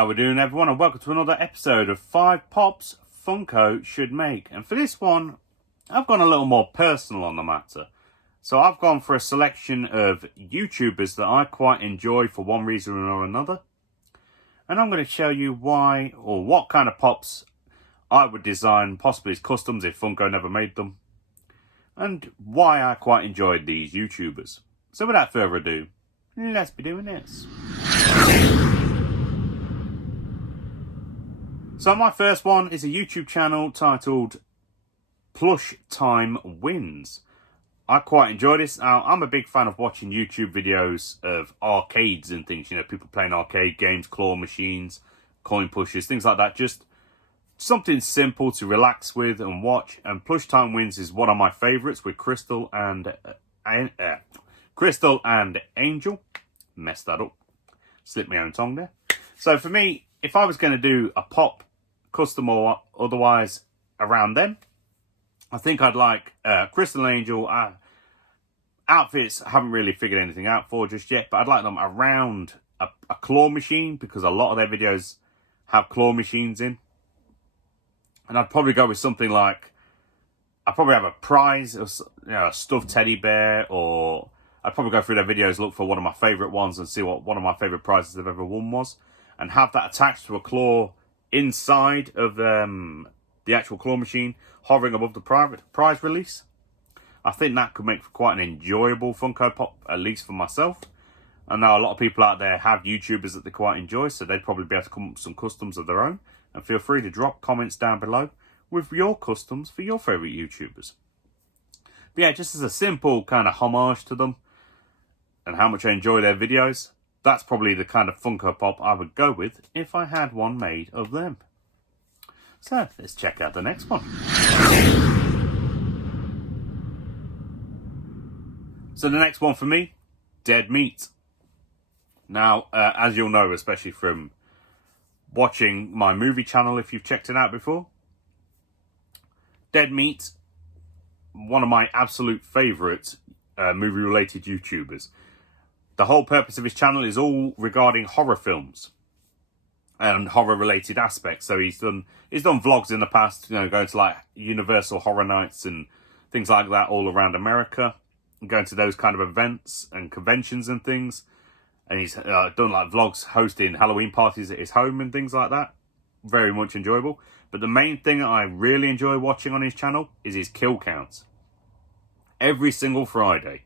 How we doing, everyone, and welcome to another episode of 5 Pops Funko Should Make. And for this one, I've gone a little more personal on the matter. So I've gone for a selection of YouTubers that I quite enjoy for one reason or another. And I'm going to show you why, or what kind of Pops I would design, possibly as customs if Funko never made them. And why I quite enjoyed these YouTubers. So without further ado, let's be doing this. So my first one is a YouTube channel titled Plush Time Wins. I quite enjoy this. Now, I'm a big fan of watching YouTube videos of arcades and things. You know, people playing arcade games, claw machines, coin pushers, things like that. Just something simple to relax with and watch. And Plush Time Wins is one of my favourites with Crystal and Angel. Messed that up. Slipped my own tongue there. So for me, if I was going to do a pop, custom or otherwise around them, I think I'd like Crystal and Angel. Outfits I haven't really figured anything out for just yet, but I'd like them around a claw machine because a lot of their videos have claw machines in. And I'd probably go with something like, I'd probably have a prize, a stuffed teddy bear, or I'd probably go through their videos, look for one of my favourite ones and see what one of my favourite prizes they've ever won was, and have that attached to a claw inside of the actual claw machine, hovering above the prize release. I think that could make for quite an enjoyable Funko Pop, at least for myself. I know a lot of people out there have YouTubers that they quite enjoy, so they'd probably be able to come up with some customs of their own. And feel free to drop comments down below with your customs for your favourite YouTubers. But yeah, just as a simple kind of homage to them and how much I enjoy their videos, that's probably the kind of Funko Pop I would go with if I had one made of them. So, let's check out the next one. So the next one for me, Dead Meat. Now, as you'll know, especially from watching my movie channel, if you've checked it out before, Dead Meat, one of my absolute favourite movie-related YouTubers. The whole purpose of his channel is all regarding horror films and horror-related aspects. So he's done vlogs in the past, you know, going to like Universal Horror Nights and things like that all around America, going to those kind of events and conventions and things. And he's done like vlogs hosting Halloween parties at his home and things like that. Very much enjoyable. But the main thing that I really enjoy watching on his channel is his kill counts. Every single Friday.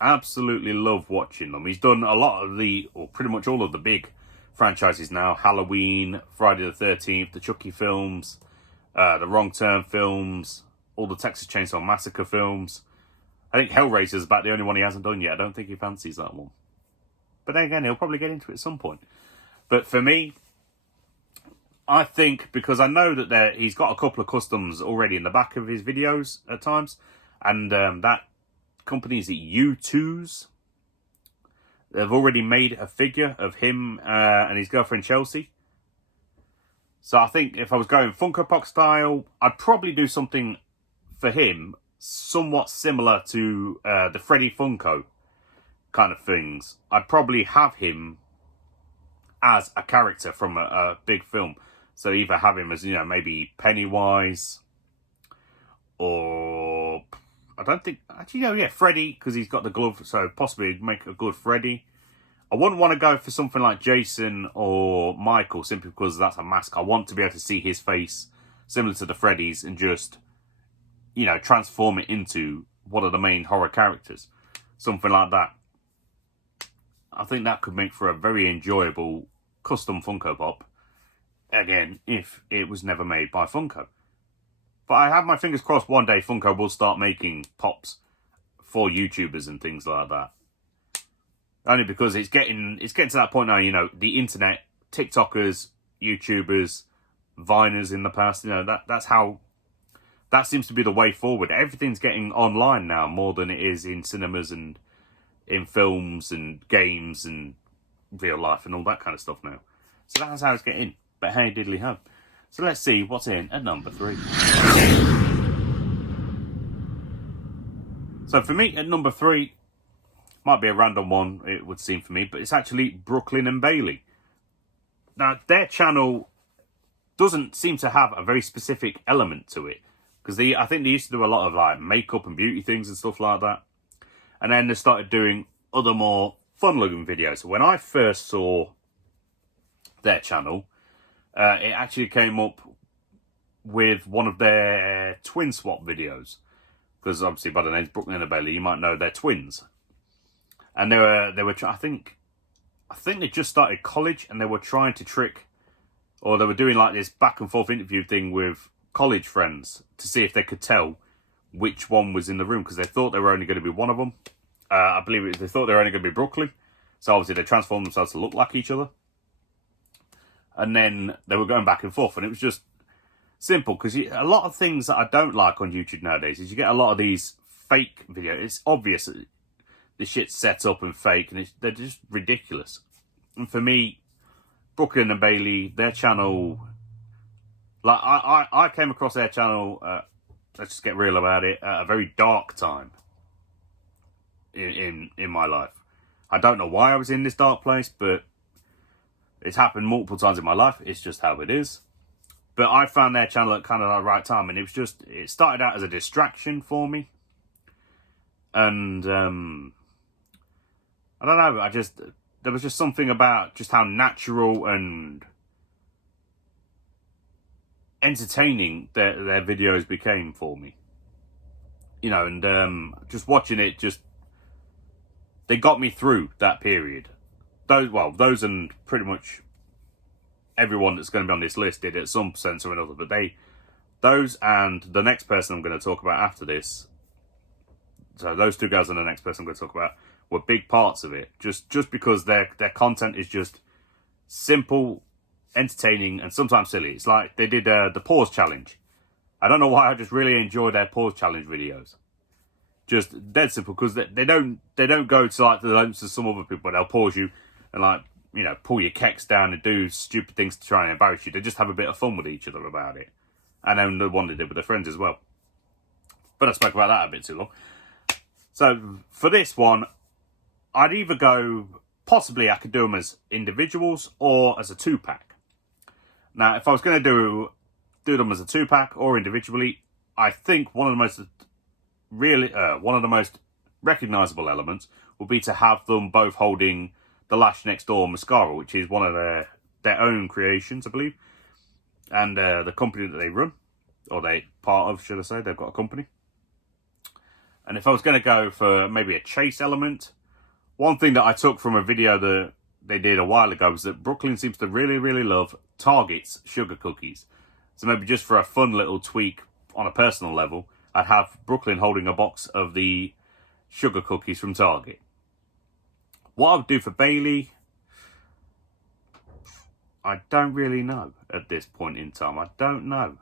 Absolutely love watching them. He's done a lot of or pretty much all of the big franchises now. Halloween, Friday the 13th, the Chucky films, the Wrong Turn films, all the Texas Chainsaw Massacre films. I think Hellraiser is about the only one he hasn't done yet. I don't think he fancies that one. But then again, he'll probably get into it at some point. But for me, I think, because I know that he's got a couple of customs already in the back of his videos at times, and that company is U2s. They've already made a figure of him and his girlfriend Chelsea. So I think if I was going Funko Pop style, I'd probably do something for him somewhat similar to the Freddy Funko kind of things. I'd probably have him as a character from a big film. So either have him as, you know, maybe Pennywise, or I don't think, actually, no, yeah, Freddy, because he's got the glove, so possibly make a good Freddy. I wouldn't want to go for something like Jason or Michael, simply because that's a mask. I want to be able to see his face, similar to the Freddy's, and just, you know, transform it into one of the main horror characters. Something like that. I think that could make for a very enjoyable custom Funko Pop. Again, if it was never made by Funko. But I have my fingers crossed one day Funko will start making Pops for YouTubers and things like that. Only because it's getting to that point now, you know, the internet, TikTokers, YouTubers, Viners in the past, you know, that seems to be the way forward. Everything's getting online now more than it is in cinemas and in films and games and real life and all that kind of stuff now. So that's how it's getting. But hey, diddly ho. So let's see what's in at number 3. So for me, at number 3, might be a random one, it would seem for me, but it's actually Brooklyn and Bailey. Now, their channel doesn't seem to have a very specific element to it. Because I think they used to do a lot of like makeup and beauty things and stuff like that. And then they started doing other more fun-looking videos. So when I first saw their channel, it actually came up with one of their twin swap videos. Because obviously by the names Brooklyn and Bailey, you might know they're twins. And they were I think they just started college and they were trying to trick, or they were doing like this back and forth interview thing with college friends to see if they could tell which one was in the room, because they thought they were only going to be one of them. I believe they thought they were only going to be Brooklyn. So obviously they transformed themselves to look like each other. And then they were going back and forth, and it was just simple, because a lot of things that I don't like on YouTube nowadays is you get a lot of these fake videos. It's obvious that the shit's set up and fake, and they're just ridiculous. And for me, Brooklyn and Bailey, their channel, like I came across their channel, let's just get real about it, at a very dark time in my life. I don't know why I was in this dark place, but it's happened multiple times in my life. It's just how it is. But I found their channel at kind of the right time, and it started out as a distraction for me. And I don't know, there was just something about just how natural and entertaining their videos became for me. You know, and just watching it, they got me through that period. Those and pretty much everyone that's going to be on this list did at some sense or another. But those and the next person I'm going to talk about after this, so those two guys and the next person I'm going to talk about, were big parts of it. Just because their content is just simple, entertaining, and sometimes silly. It's like they did the pause challenge. I don't know why, I just really enjoy their pause challenge videos. Just dead simple, because they don't go to like the lengths of some other people. They'll pause you and like, you know, pull your kecks down and do stupid things to try and embarrass you. They just have a bit of fun with each other about it. And then the one they did with their friends as well. But I spoke about that a bit too long. So for this one, I'd either go, possibly I could do them as individuals or as a 2-pack. Now, if I was going to do them as a 2-pack or individually, I think one of the most recognisable elements would be to have them both holding the Lash Next Door mascara, which is one of their own creations, I believe. And the company that they run, or they part of, should I say, they've got a company. And if I was going to go for maybe a chase element, one thing that I took from a video that they did a while ago was that Brooklyn seems to really, really love Target's sugar cookies. So maybe just for a fun little tweak on a personal level, I'd have Brooklyn holding a box of the sugar cookies from Target. What I would do for Bailey, I don't really know at this point in time. I don't know.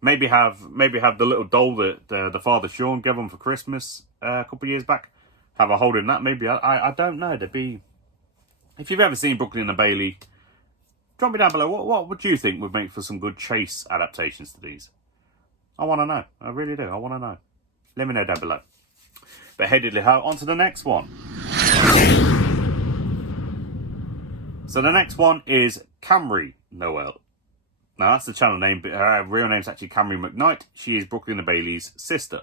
Maybe have the little doll that the father Sean gave them for Christmas a couple of years back. Have a hold in that, maybe. I don't know. If you've ever seen Brooklyn and Bailey, drop me down below. What would you think would make for some good chase adaptations to these? I want to know. I really do. I want to know. Let me know down below. But hey diddly ho, on to the next one. So the next one is Camry Noelle. Now that's the channel name, but her real name's actually Camry McKnight. She is Brooklyn and Bailey's sister.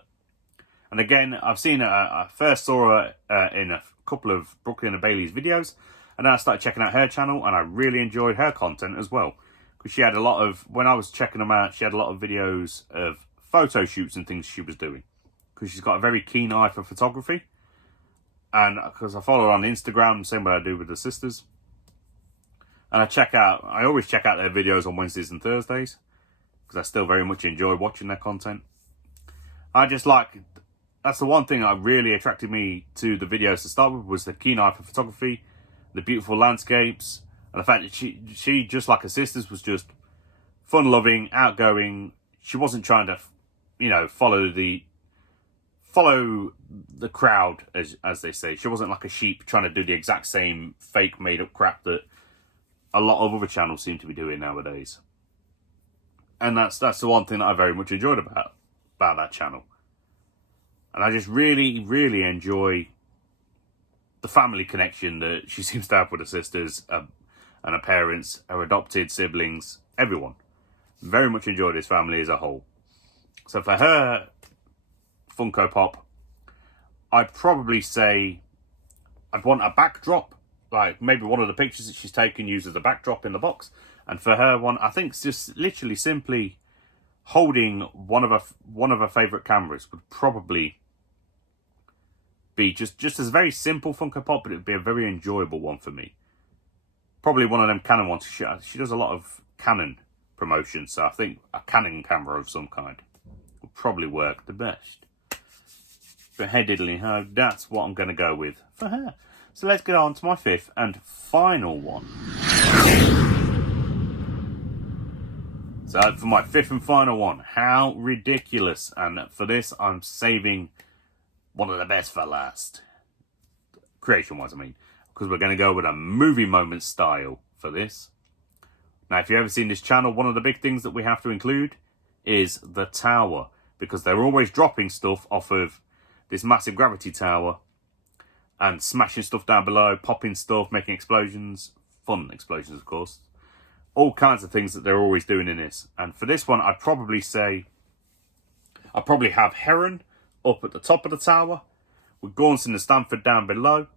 And again, I've seen her, I first saw her in a couple of Brooklyn and Bailey's videos. And then I started checking out her channel, and I really enjoyed her content as well. Because she had a lot of, when I was checking them out, she had a lot of videos of photo shoots and things she was doing. Because she's got a very keen eye for photography. And because I follow her on Instagram, same way I do with the sisters. And I always check out their videos on Wednesdays and Thursdays. Because I still very much enjoy watching their content. That's the one thing that really attracted me to the videos to start with, was the keen eye for photography, the beautiful landscapes, and the fact that she just like her sisters, was just fun-loving, outgoing. She wasn't trying to, follow the crowd, as they say. She wasn't like a sheep trying to do the exact same fake made-up crap that a lot of other channels seem to be doing nowadays. And that's the one thing that I very much enjoyed about that channel. And I just really, really enjoy the family connection that she seems to have with her sisters and her parents, her adopted siblings, everyone. Very much enjoy this family as a whole. So for her Funko Pop, I'd probably say I'd want a backdrop, like maybe one of the pictures that she's taken used as a backdrop in the box. And for her one, I think it's just literally simply holding one of her favourite cameras would probably be just as a very simple Funko Pop, but it would be a very enjoyable one for me. Probably one of them Canon ones. She does a lot of Canon promotion, so I think a Canon camera of some kind would probably work the best. But hey diddly ho, that's what I'm going to go with for her. So let's get on to my fifth and final one. So for my fifth and final one, How Ridiculous. And for this, I'm saving one of the best for last. Creation-wise, I mean. Because we're going to go with a movie moment style for this. Now, if you've ever seen this channel, one of the big things that we have to include is the tower. Because they're always dropping stuff off of this massive gravity tower. And smashing stuff down below, popping stuff, making explosions. Fun explosions, of course. All kinds of things that they're always doing in this. And for this one, I'd probably say... I'd probably have Heron up at the top of the tower. With Gaunson and Stanford down below.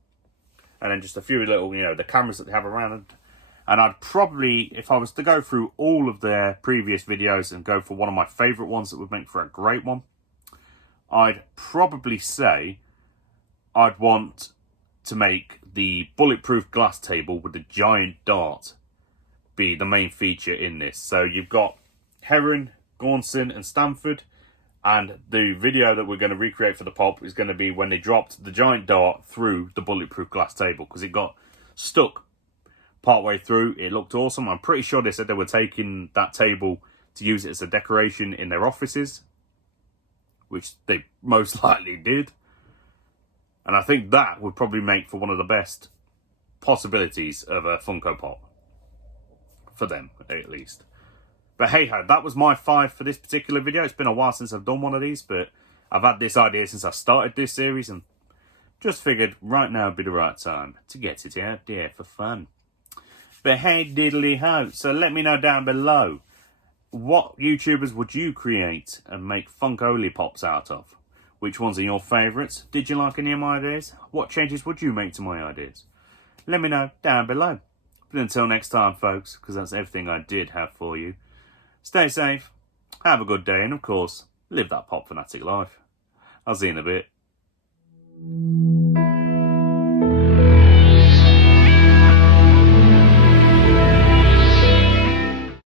And then just a few little, the cameras that they have around. And I'd probably, if I was to go through all of their previous videos and go for one of my favourite ones that would make for a great one, I'd probably say I'd want to make the bulletproof glass table with the giant dart be the main feature in this. So you've got Heron, Gaunson and Stanford. And the video that we're going to recreate for the pop is going to be when they dropped the giant dart through the bulletproof glass table. Because it got stuck partway through. It looked awesome. I'm pretty sure they said they were taking that table to use it as a decoration in their offices. Which they most likely did. And I think that would probably make for one of the best possibilities of a Funko Pop. For them, at least. But hey ho, that was my 5 for this particular video. It's been a while since I've done one of these, but I've had this idea since I started this series and just figured right now would be the right time to get it out there for fun. But hey diddly ho, so let me know down below, what YouTubers would you create and make Funkoli Pops out of? Which ones are your favourites? Did you like any of my ideas? What changes would you make to my ideas? Let me know down below. But until next time folks, because that's everything I did have for you. Stay safe, have a good day, and of course, live that pop fanatic life. I'll see you in a bit.